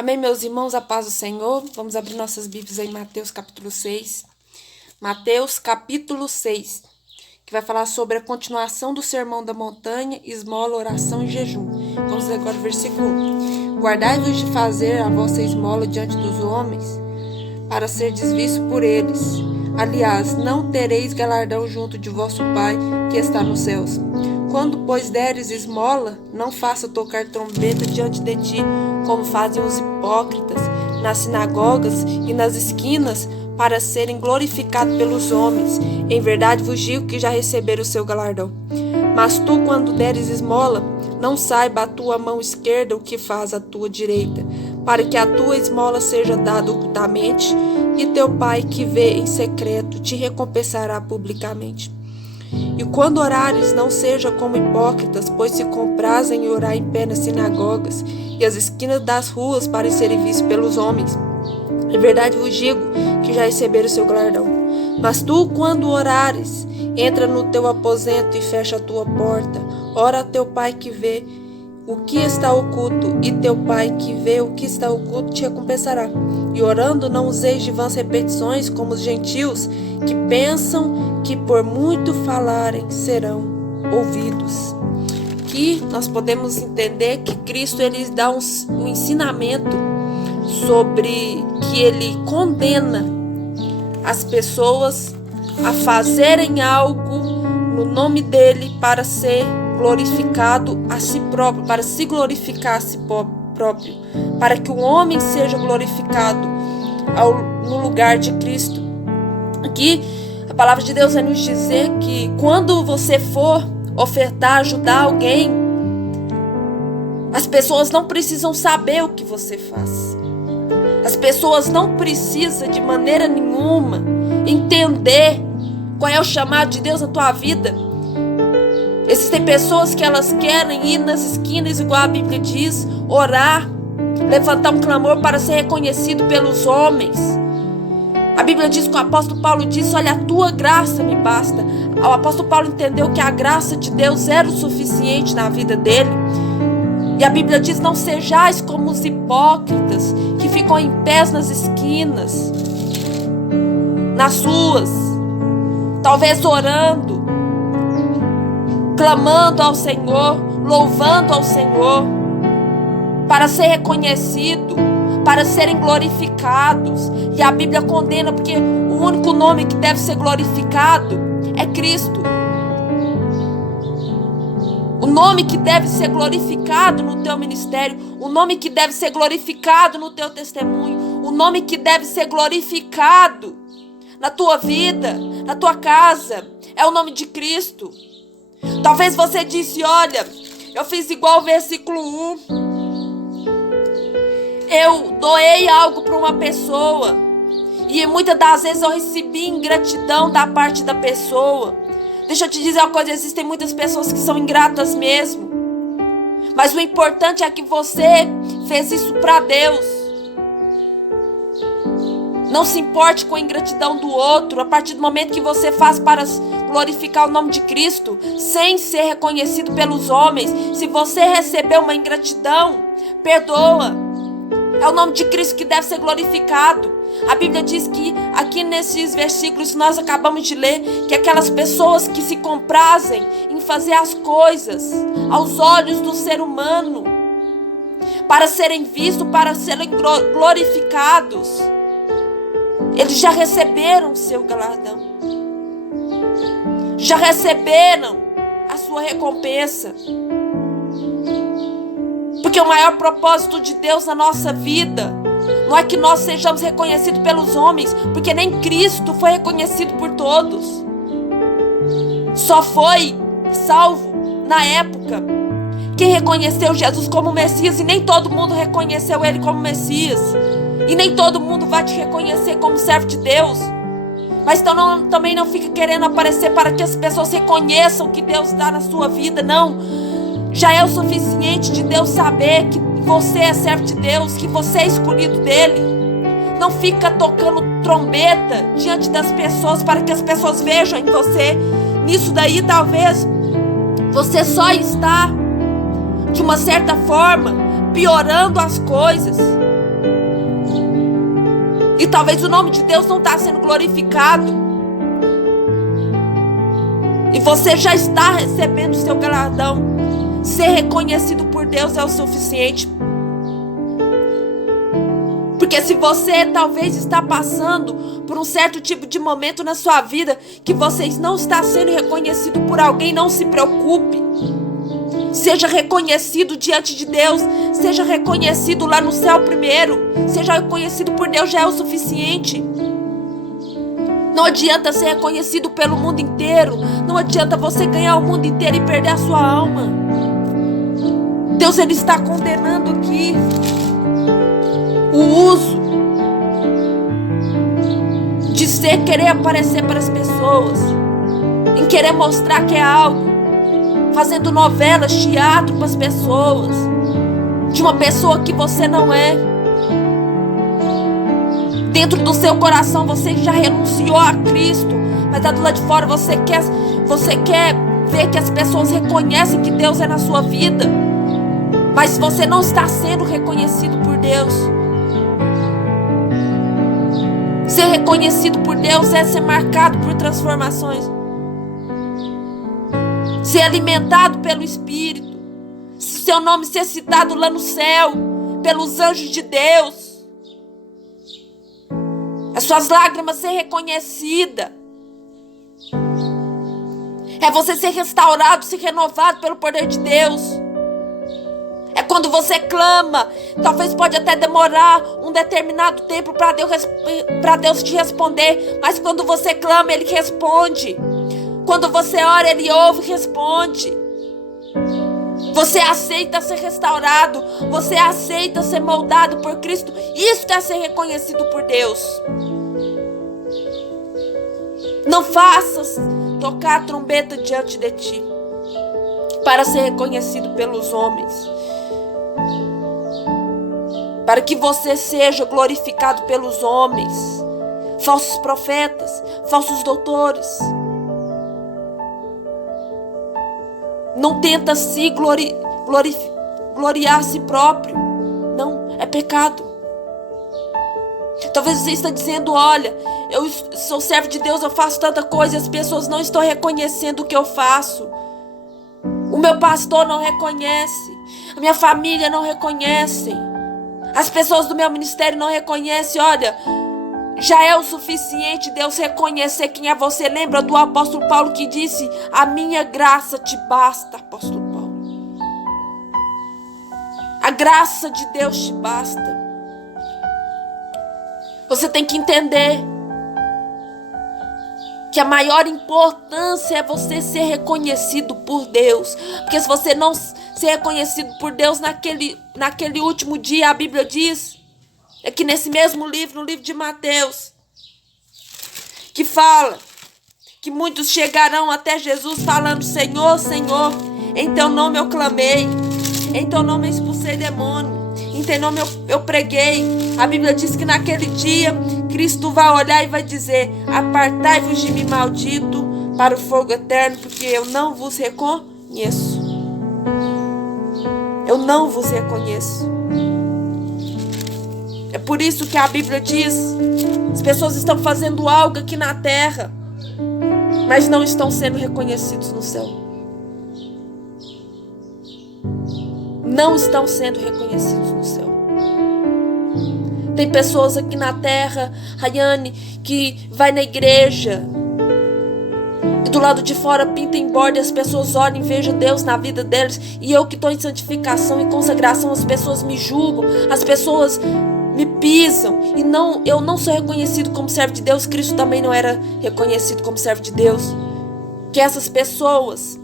Amém, meus irmãos, a paz do Senhor. Vamos abrir nossas Bíblias em Mateus capítulo 6. Mateus capítulo 6, que vai falar sobre a continuação do Sermão da Montanha, esmola, oração e jejum. Vamos ler agora o versículo 1. Guardai-vos de fazer a vossa esmola diante dos homens, para serdes vistos por eles. Aliás, não tereis galardão junto de vosso Pai, que está nos céus. Quando, pois, deres esmola, não faça tocar trombeta diante de ti, como fazem os hipócritas nas sinagogas e nas esquinas, para serem glorificados pelos homens. Em verdade vos digo que já receberam o seu galardão. Mas tu, quando deres esmola, não saiba a tua mão esquerda o que faz a tua direita, para que a tua esmola seja dada ocultamente, e teu Pai que vê em secreto te recompensará publicamente. E quando orares, não seja como hipócritas, pois se comprazem em orar em pé nas sinagogas e as esquinas das ruas para serem vistos pelos homens. Em verdade vos digo que já receberam o seu galardão. Mas tu, quando orares, entra no teu aposento e fecha a tua porta. Ora a teu Pai que vê o que está oculto, e teu Pai que vê o que está oculto te recompensará. E orando, não useis de vãs repetições como os gentios, que pensam que por muito falarem serão ouvidos. Aqui nós podemos entender que Cristo ele dá um ensinamento sobre que ele condena as pessoas a fazerem algo no nome dele para ser glorificado a si próprio, para se glorificar a si próprio, para que o homem seja glorificado no lugar de Cristo. Aqui a palavra de Deus vai nos dizer que quando você for ofertar, ajudar alguém, as pessoas não precisam saber o que você faz. As pessoas não precisam de maneira nenhuma entender qual é o chamado de Deus na tua vida. Existem pessoas que elas querem ir nas esquinas, igual a Bíblia diz, orar, levantar um clamor para ser reconhecido pelos homens. A Bíblia diz que o apóstolo Paulo disse: olha, a tua graça me basta. O apóstolo Paulo entendeu que a graça de Deus era o suficiente na vida dele. E a Bíblia diz: não sejais como os hipócritas que ficam em pés nas esquinas, nas ruas, talvez orando, clamando ao Senhor, louvando ao Senhor, para ser reconhecido, para serem glorificados. E a Bíblia condena, porque o único nome que deve ser glorificado é Cristo. O nome que deve ser glorificado no teu ministério, o nome que deve ser glorificado no teu testemunho, o nome que deve ser glorificado na tua vida, na tua casa, é o nome de Cristo. Talvez você disse: olha, eu fiz igual o versículo 1. Eu doei algo para uma pessoa e muitas das vezes eu recebi ingratidão da parte da pessoa. Deixa eu te dizer uma coisa: existem muitas pessoas que são ingratas mesmo. Mas o importante é que você fez isso para Deus. Não se importe com a ingratidão do outro. A partir do momento que você faz para glorificar o nome de Cristo, sem ser reconhecido pelos homens, se você recebeu uma ingratidão, perdoa. É o nome de Cristo que deve ser glorificado. A Bíblia diz que aqui nesses versículos que nós acabamos de ler, que aquelas pessoas que se comprazem em fazer as coisas aos olhos do ser humano, para serem vistos, para serem glorificados, eles já receberam o seu galardão, já receberam a sua recompensa. Porque o maior propósito de Deus na nossa vida não é que nós sejamos reconhecidos pelos homens, porque nem Cristo foi reconhecido por todos. Só foi salvo na época quem reconheceu Jesus como Messias, e nem todo mundo reconheceu Ele como Messias. E nem todo mundo vai te reconhecer como servo de Deus. Mas então também não fica querendo aparecer para que as pessoas reconheçam o que Deus dá na sua vida, não. Já é o suficiente de Deus saber que você é servo de Deus, que você é escolhido dele. Não fica tocando trombeta diante das pessoas para que as pessoas vejam em você. Nisso daí talvez você só está, de uma certa forma, piorando as coisas. E talvez o nome de Deus não está sendo glorificado. E você já está recebendo o seu galardão. Ser reconhecido por Deus é o suficiente. Porque se você talvez está passando por um certo tipo de momento na sua vida que você não está sendo reconhecido por alguém, não se preocupe. Seja reconhecido diante de Deus. Seja reconhecido lá no céu primeiro. Seja reconhecido por Deus, já é o suficiente. Não adianta ser reconhecido pelo mundo inteiro. Não adianta você ganhar o mundo inteiro e perder a sua alma. Deus, Ele está condenando aqui o uso de querer aparecer para as pessoas, em querer mostrar que é algo, fazendo novelas, teatro para as pessoas, de uma pessoa que você não é. Dentro do seu coração você já renunciou a Cristo, mas do lado de fora você quer ver que as pessoas reconhecem que Deus é na sua vida, mas você não está sendo reconhecido por Deus. Ser reconhecido por Deus é ser marcado por transformações, ser alimentado pelo Espírito, seu nome ser citado lá no céu pelos anjos de Deus, as suas lágrimas ser reconhecida, é você ser restaurado, ser renovado pelo poder de Deus. É quando você clama. Talvez pode até demorar um determinado tempo para Deus te responder, mas quando você clama, Ele responde. Quando você ora, Ele ouve e responde. Você aceita ser restaurado, você aceita ser moldado por Cristo. Isso é ser reconhecido por Deus. Não faças tocar a trombeta diante de ti para ser reconhecido pelos homens, para que você seja glorificado pelos homens, falsos profetas, falsos doutores. Não tenta se gloriar a si próprio. Não, é pecado. Talvez você está dizendo: olha, eu sou servo de Deus, eu faço tanta coisa e as pessoas não estão reconhecendo o que eu faço. O meu pastor não reconhece, a minha família não reconhece, as pessoas do meu ministério não reconhecem. Olha, já é o suficiente Deus reconhecer quem é você. Lembra do apóstolo Paulo que disse: a minha graça te basta, apóstolo Paulo. A graça de Deus te basta. Você tem que entender que a maior importância é você ser reconhecido por Deus. Porque se você não ser reconhecido por Deus naquele último dia, a Bíblia diz, é que nesse mesmo livro, no livro de Mateus, que fala que muitos chegarão até Jesus falando: Senhor, Senhor, em teu nome eu clamei, em teu nome eu expulsei demônio, em teu nome eu preguei. A Bíblia diz que naquele dia Cristo vai olhar e vai dizer: apartai-vos de mim, maldito, para o fogo eterno, porque eu não vos reconheço. Eu não vos reconheço. É por isso que a Bíblia diz: as pessoas estão fazendo algo aqui na terra, mas não estão sendo reconhecidos no céu. Não estão sendo reconhecidos no céu. Tem pessoas aqui na terra, Rayane, que vai na igreja e do lado de fora pinta em borda e as pessoas olham e vejam Deus na vida deles. E eu que estou em santificação e consagração, as pessoas me julgam, as pessoas me pisam. E eu não sou reconhecido como servo de Deus. Cristo também não era reconhecido como servo de Deus. Que essas pessoas,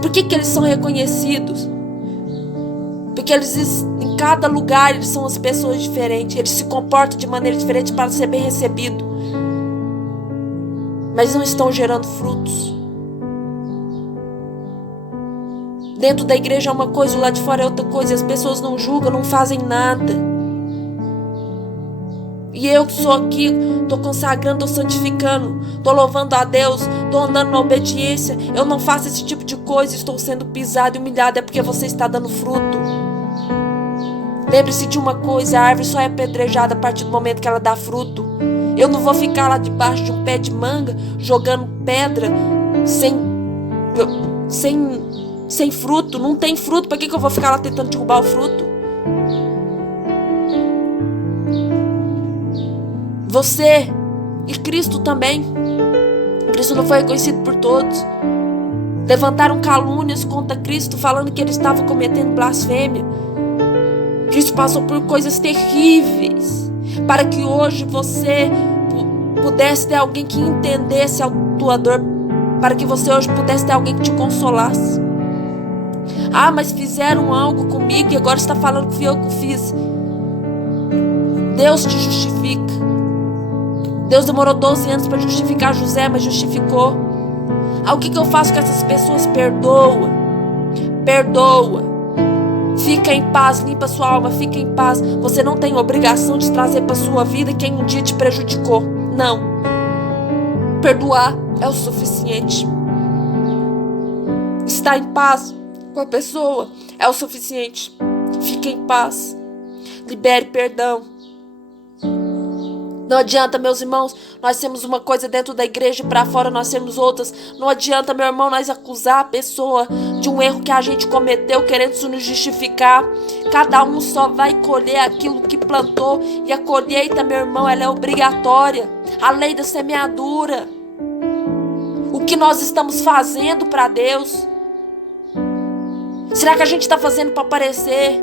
por que eles são reconhecidos? Porque eles, em cada lugar, eles são as pessoas diferentes. Eles se comportam de maneira diferente para ser bem recebido, mas não estão gerando frutos. Dentro da igreja é uma coisa, lá de fora é outra coisa. As pessoas não julgam, não fazem nada. E eu que sou aqui, estou consagrando, estou santificando, estou louvando a Deus, estou andando na obediência. Eu não faço esse tipo de coisa, estou sendo pisado e humilhado. É porque você está dando fruto. Lembre-se de uma coisa: a árvore só é apedrejada a partir do momento que ela dá fruto. Eu não vou ficar lá debaixo de um pé de manga jogando pedra sem fruto. Não tem fruto, para que eu vou ficar lá tentando derrubar o fruto? Você e Cristo também. Cristo não foi reconhecido por todos. Levantaram calúnias contra Cristo, falando que ele estava cometendo blasfêmia. Cristo passou por coisas terríveis para que hoje você pudesse ter alguém que entendesse a tua dor, para que você hoje pudesse ter alguém que te consolasse. Ah, mas fizeram algo comigo e agora está falando que fui eu que fiz. Deus te justifica. Deus demorou 12 anos para justificar José, mas justificou. Ah, o que eu faço com essas pessoas? Perdoa. Perdoa. Fica em paz, limpa sua alma, fica em paz. Você não tem obrigação de trazer para sua vida quem um dia te prejudicou. Não. Perdoar é o suficiente. Estar em paz com a pessoa é o suficiente. Fique em paz. Libere perdão. Não adianta, meus irmãos, nós temos uma coisa dentro da igreja e para fora nós temos outras. Não adianta, meu irmão, nós acusar a pessoa de um erro que a gente cometeu, querendo se nos justificar. Cada um só vai colher aquilo que plantou. E a colheita, meu irmão, ela é obrigatória. A lei da semeadura. O que nós estamos fazendo para Deus? Será que a gente está fazendo para aparecer?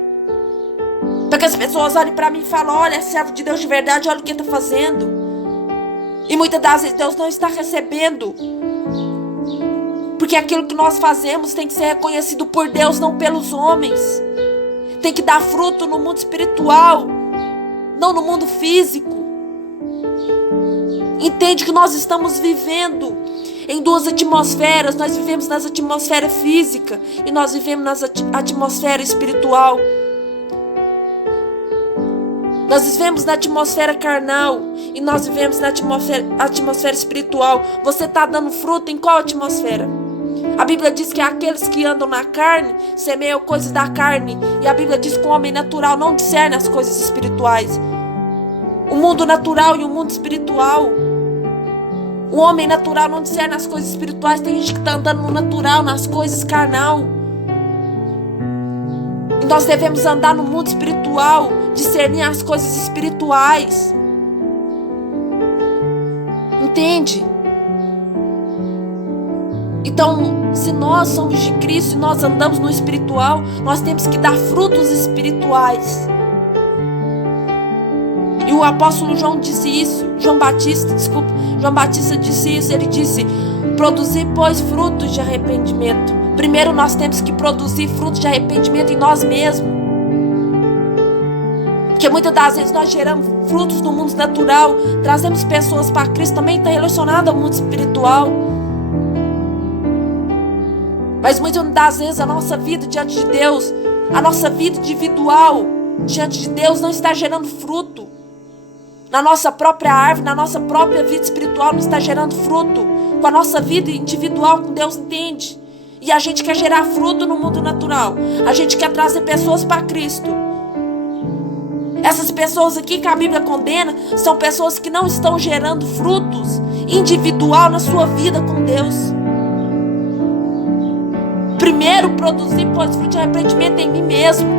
Para que as pessoas olhem para mim e falem: olha, é servo de Deus de verdade, olha o que está fazendo. E muitas das vezes Deus não está recebendo. Porque aquilo que nós fazemos tem que ser reconhecido por Deus, não pelos homens. Tem que dar fruto no mundo espiritual, não no mundo físico. Entende que nós estamos vivendo em duas atmosferas. Nós vivemos na atmosfera física e nós vivemos na atmosfera espiritual. Nós vivemos na atmosfera carnal e nós vivemos na atmosfera espiritual. Você está dando fruto em qual atmosfera? A Bíblia diz que aqueles que andam na carne semeiam coisas da carne. E a Bíblia diz que o homem natural não discerne as coisas espirituais. O mundo natural e o mundo espiritual. O homem natural não discerne as coisas espirituais. Tem gente que está andando no natural, nas coisas carnal. E nós devemos andar no mundo espiritual, discernir as coisas espirituais. Entende? Então, se nós somos de Cristo e nós andamos no espiritual, nós temos que dar frutos espirituais. E o apóstolo João disse isso. João Batista disse isso. Ele disse: produzir, pois, frutos de arrependimento. Primeiro nós temos que produzir frutos de arrependimento em nós mesmos. Porque muitas das vezes nós geramos frutos no mundo natural, trazemos pessoas para Cristo, também está relacionado ao mundo espiritual. Mas muitas das vezes a nossa vida diante de Deus, a nossa vida individual diante de Deus não está gerando fruto. Na nossa própria árvore, na nossa própria vida espiritual não está gerando fruto. Com a nossa vida individual com Deus, entende? E a gente quer gerar fruto no mundo natural. A gente quer trazer pessoas para Cristo. Essas pessoas aqui que a Bíblia condena são pessoas que não estão gerando frutos individual na sua vida com Deus. Primeiro, produzir, pois, fruto de arrependimento em mim mesmo.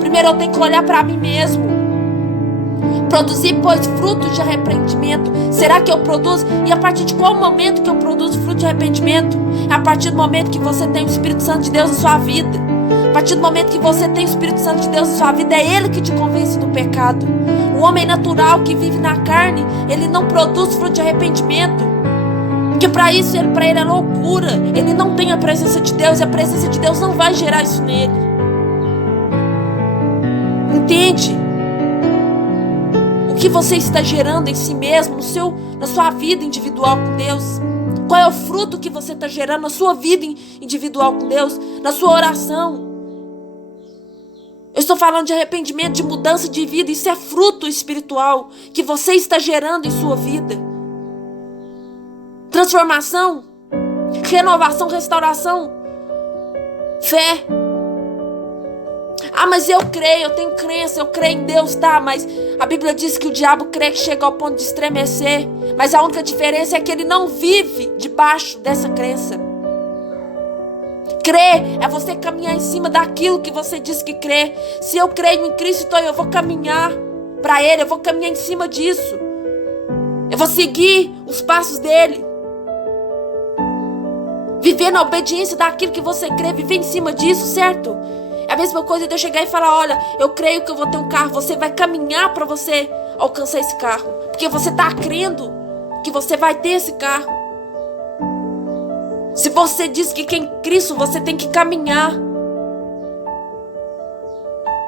Primeiro eu tenho que olhar para mim mesmo. Produzir, pois, frutos de arrependimento. Será que eu produzo? E a partir de qual momento que eu produzo fruto de arrependimento? É a partir do momento que você tem o Espírito Santo de Deus na sua vida. A partir do momento que você tem o Espírito Santo de Deus na sua vida, é Ele que te convence do pecado. O homem natural que vive na carne, ele não produz fruto de arrependimento. Porque para ele é loucura. Ele não tem a presença de Deus e a presença de Deus não vai gerar isso nele. Entende? O que você está gerando em si mesmo, na sua vida individual com Deus? Qual é o fruto que você está gerando na sua vida individual com Deus? Na sua oração? Eu estou falando de arrependimento, de mudança de vida. Isso é fruto espiritual que você está gerando em sua vida. Transformação, renovação, restauração, fé. Ah, mas eu creio, eu tenho crença, eu creio em Deus, tá? Mas a Bíblia diz que o diabo crê que chega ao ponto de estremecer. Mas a única diferença é que ele não vive debaixo dessa crença. Crer é você caminhar em cima daquilo que você diz que crê. Se eu creio em Cristo, então eu vou caminhar para Ele, eu vou caminhar em cima disso. Eu vou seguir os passos dele. Viver na obediência daquilo que você crê, viver em cima disso, certo? É a mesma coisa de eu chegar e falar, olha, eu creio que eu vou ter um carro. Você vai caminhar para você alcançar esse carro. Porque você está crendo que você vai ter esse carro. Se você diz que em Cristo, você tem que caminhar.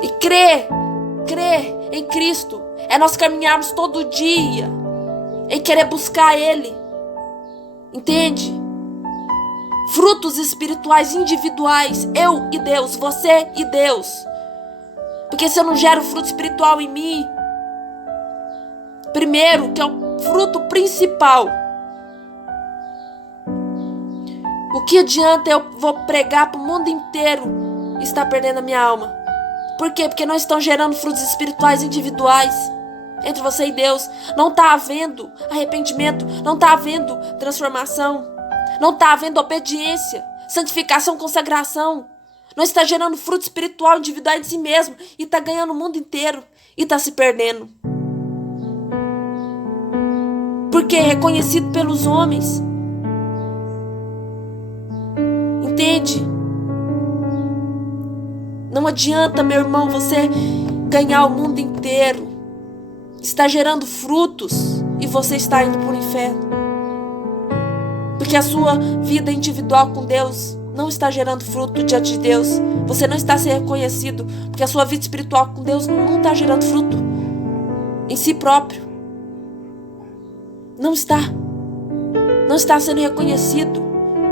E crer em Cristo é nós caminharmos todo dia em querer buscar Ele. Entende? Frutos espirituais individuais, eu e Deus, você e Deus. Porque se eu não gero fruto espiritual em mim, primeiro, que é o fruto principal, o que adianta eu vou pregar para o mundo inteiro e estar perdendo a minha alma? Por quê? Porque não estão gerando frutos espirituais individuais entre você e Deus. Não está havendo arrependimento, não está havendo transformação, não está havendo obediência, santificação, consagração. Não está gerando fruto espiritual individual em si mesmo e está ganhando o mundo inteiro e está se perdendo. Porque é reconhecido pelos homens. Entende? Não adianta, meu irmão, você ganhar o mundo inteiro, está gerando frutos e você está indo para o inferno. Porque a sua vida individual com Deus não está gerando fruto diante de Deus. Você não está sendo reconhecido, porque a sua vida espiritual com Deus não está gerando fruto em si próprio. Não está. Não está sendo reconhecido,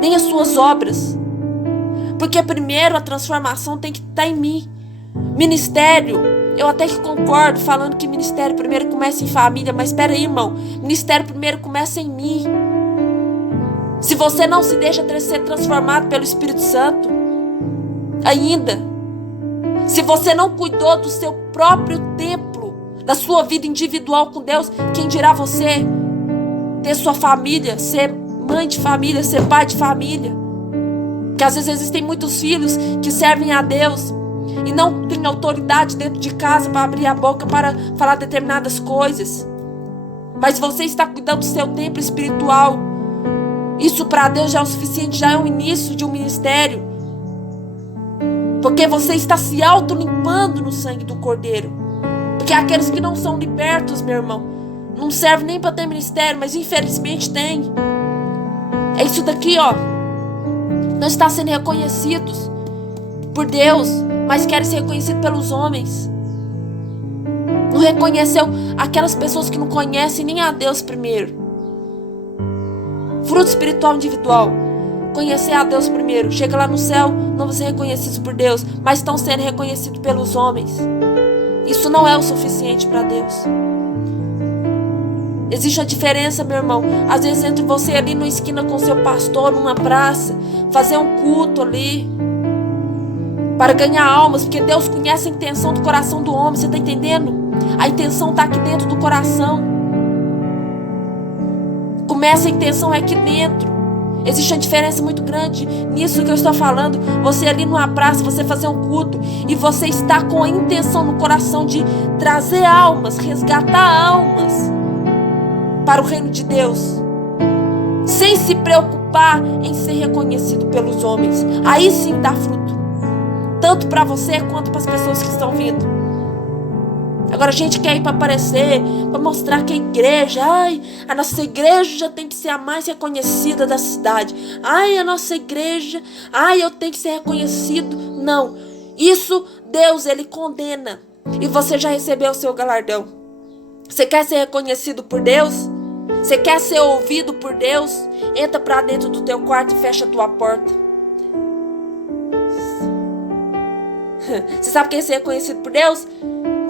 nem as suas obras. Porque primeiro a transformação tem que estar em mim. Ministério, eu até que concordo falando que ministério primeiro começa em família, mas espera aí, irmão, ministério primeiro começa em mim. Se você não se deixa ser transformado pelo Espírito Santo, ainda, se você não cuidou do seu próprio templo, da sua vida individual com Deus, quem dirá você ter sua família, ser mãe de família, ser pai de família? Que às vezes existem muitos filhos que servem a Deus e não têm autoridade dentro de casa para abrir a boca para falar determinadas coisas. Mas você está cuidando do seu templo espiritual. Isso para Deus já é o suficiente, já é o início de um ministério. Porque você está se auto-limpando no sangue do Cordeiro. Porque aqueles que não são libertos, meu irmão, não servem nem para ter ministério, mas infelizmente tem. É isso daqui, ó. Não está sendo reconhecidos por Deus, mas querem ser reconhecidos pelos homens. Não reconheceu aquelas pessoas que não conhecem nem a Deus primeiro. Fruto espiritual individual. Conhecer a Deus primeiro. Chega lá no céu, não vão ser reconhecidos por Deus, mas estão sendo reconhecidos pelos homens. Isso não é o suficiente para Deus. Existe a diferença, meu irmão, às vezes entre você ali na esquina com seu pastor, numa praça, fazer um culto ali para ganhar almas, porque Deus conhece a intenção do coração do homem, você está entendendo? A intenção está aqui dentro do coração. Começa a intenção é aqui dentro. Existe uma diferença muito grande nisso que eu estou falando. Você ali numa praça, você fazer um culto e você está com a intenção no coração de trazer almas, resgatar almas para o reino de Deus, sem se preocupar em ser reconhecido pelos homens. Aí sim dá fruto, tanto para você quanto para as pessoas que estão vindo. Agora a gente quer ir para aparecer, para mostrar que a igreja, a nossa igreja já tem que ser a mais reconhecida da cidade. A nossa igreja, eu tenho que ser reconhecido. Não, isso Deus, Ele condena. E você já recebeu o seu galardão. Você quer ser reconhecido por Deus? Você quer ser ouvido por Deus? Entra para dentro do teu quarto e fecha a tua porta. Você sabe quem é ser reconhecido por Deus?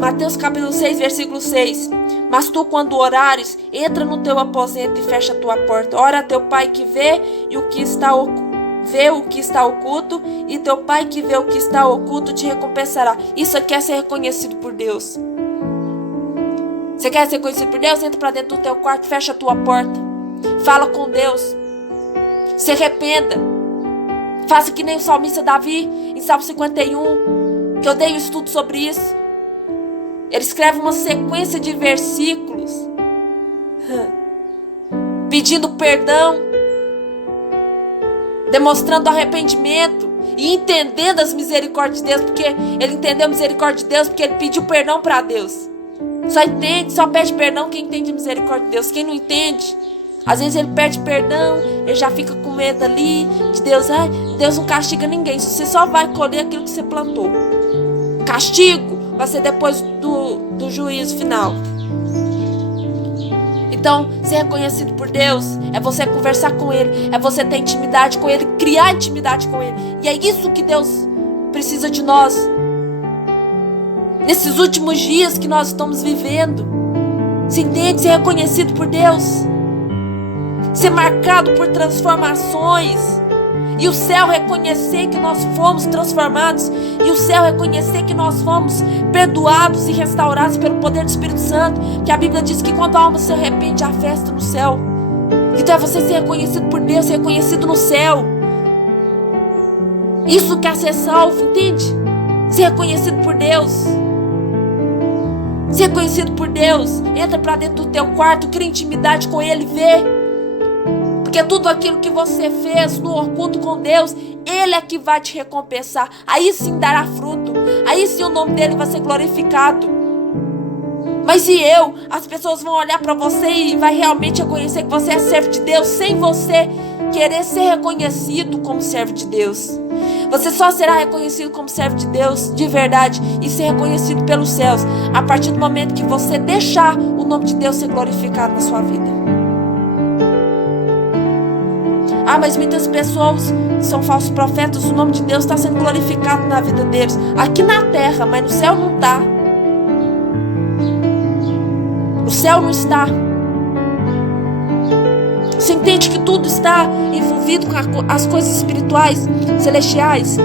Mateus capítulo 6, versículo 6. Mas tu, quando orares, entra no teu aposento e fecha a tua porta. Ora a teu pai que vê e o que está vê o que está oculto, e teu Pai que vê o que está oculto te recompensará. Isso aqui é ser reconhecido por Deus. Você quer ser reconhecido por Deus? Entra para dentro do teu quarto, fecha a tua porta. Fala com Deus. Se arrependa. Faça que nem o salmista Davi, em Salmo 51, que eu dei um estudo sobre isso. Ele escreve uma sequência de versículos pedindo perdão, demonstrando arrependimento e entendendo as misericórdias de Deus, porque ele entendeu a misericórdia de Deus, porque ele pediu perdão para Deus. Só pede perdão quem entende a misericórdia de Deus. Quem não entende, às vezes ele pede perdão, ele já fica com medo ali de Deus. Ai, Deus não castiga ninguém, você só vai colher aquilo que você plantou. Castigo vai ser depois do juízo final. Então, ser reconhecido por Deus é você conversar com Ele, é você ter intimidade com Ele, criar intimidade com Ele. E é isso que Deus precisa de nós. Nesses últimos dias que nós estamos vivendo, se entende? Ser reconhecido por Deus, ser marcado por transformações, e o céu reconhecer que nós fomos transformados, e o céu reconhecer que nós fomos perdoados e restaurados pelo poder do Espírito Santo, que a Bíblia diz que quando a alma se arrepende, há festa no céu. Então é você ser reconhecido por Deus, ser reconhecido no céu. Isso quer ser salvo, entende? Ser reconhecido por Deus. Ser reconhecido por Deus. Entra para dentro do teu quarto, cria intimidade com Ele, vê. Porque tudo aquilo que você fez no oculto com Deus, Ele é que vai te recompensar. Aí sim dará fruto. Aí sim o nome dEle vai ser glorificado. Mas e eu? As pessoas vão olhar para você e vai realmente reconhecer que você é servo de Deus, sem você querer ser reconhecido como servo de Deus. Você só será reconhecido como servo de Deus de verdade e ser reconhecido pelos céus a partir do momento que você deixar o nome de Deus ser glorificado na sua vida. Ah, mas muitas pessoas são falsos profetas, o nome de Deus está sendo glorificado na vida deles. Aqui na terra, mas no céu não está. O céu não está. Você entende que tudo está envolvido com as coisas espirituais, celestiais?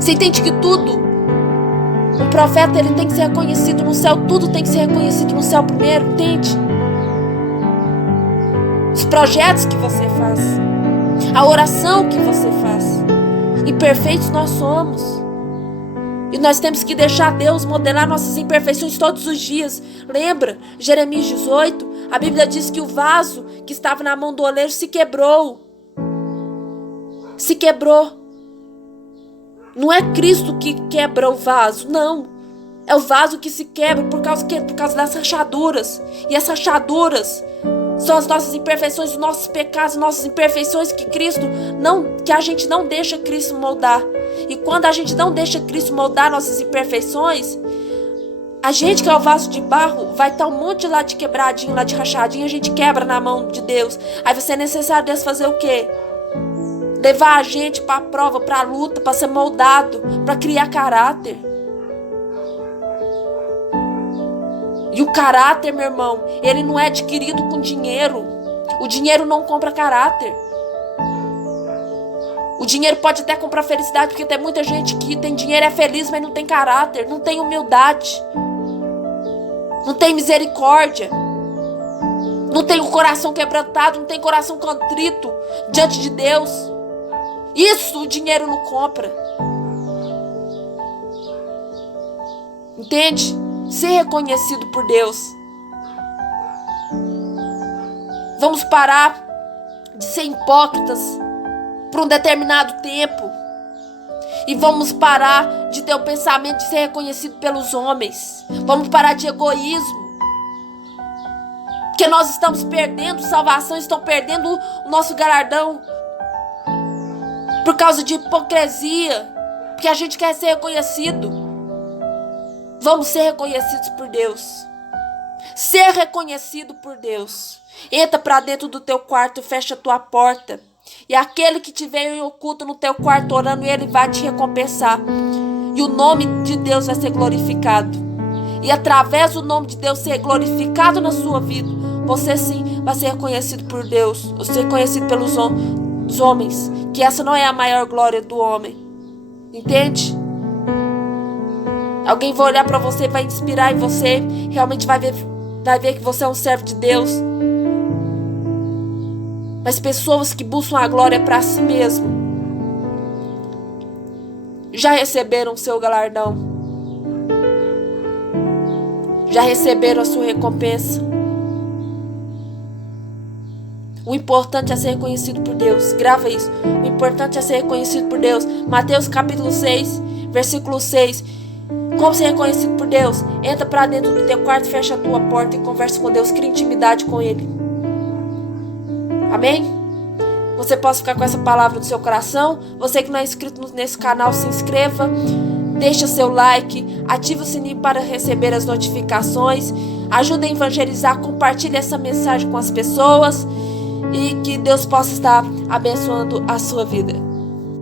Você entende que tudo, um profeta ele tem que ser reconhecido no céu, tudo tem que ser reconhecido no céu primeiro, entende? Os projetos que você faz, a oração que você faz, imperfeitos nós somos. E nós temos que deixar Deus modelar nossas imperfeições todos os dias. Lembra? Jeremias 18, a Bíblia diz que o vaso que estava na mão do oleiro se quebrou. Se quebrou. Não é Cristo que quebra o vaso, não. É o vaso que se quebra por causa das rachaduras. E essas rachaduras são as nossas imperfeições, os nossos pecados, nossas imperfeições que a gente não deixa Cristo moldar. E quando a gente não deixa Cristo moldar nossas imperfeições, a gente que é o vaso de barro vai estar um monte lá de quebradinho, lá de rachadinho, a gente quebra na mão de Deus. Aí vai ser necessário Deus fazer o quê? Levar a gente para a prova, para a luta, para ser moldado, para criar caráter. E o caráter, meu irmão, ele não é adquirido com dinheiro. O dinheiro não compra caráter. O dinheiro pode até comprar felicidade, porque tem muita gente que tem dinheiro, é feliz, mas não tem caráter, não tem humildade, não tem misericórdia, não tem o coração quebrantado, não tem coração contrito diante de Deus. Isso o dinheiro não compra. Entende? Ser reconhecido por Deus. Vamos parar de ser hipócritas por um determinado tempo. E vamos parar de ter o pensamento de ser reconhecido pelos homens. Vamos parar de egoísmo. Porque nós estamos perdendo salvação, estamos perdendo o nosso galardão por causa de hipocrisia. Porque a gente quer ser reconhecido. Vamos ser reconhecidos por Deus. Ser reconhecido por Deus. Entra para dentro do teu quarto, fecha a tua porta. E aquele que te veio em oculto no teu quarto orando, ele vai te recompensar. E o nome de Deus vai ser glorificado. E através do nome de Deus ser glorificado na sua vida, você sim vai ser reconhecido por Deus. Vai ser reconhecido pelos homens Que essa não é a maior glória do homem. Entende? Alguém vai olhar para você, vai inspirar em você, realmente vai ver que você é um servo de Deus. Mas pessoas que buscam a glória para si mesmo já receberam o seu galardão. Já receberam a sua recompensa. O importante é ser reconhecido por Deus. Grava isso. O importante é ser reconhecido por Deus. Mateus capítulo 6, versículo 6. Como ser reconhecido por Deus? Entra para dentro do teu quarto, fecha a tua porta e conversa com Deus. Cria intimidade com Ele. Amém? Você pode ficar com essa palavra no seu coração. Você que não é inscrito nesse canal, se inscreva. Deixa seu like. Ative o sininho para receber as notificações. Ajuda a evangelizar. Compartilhe essa mensagem com as pessoas. E que Deus possa estar abençoando a sua vida.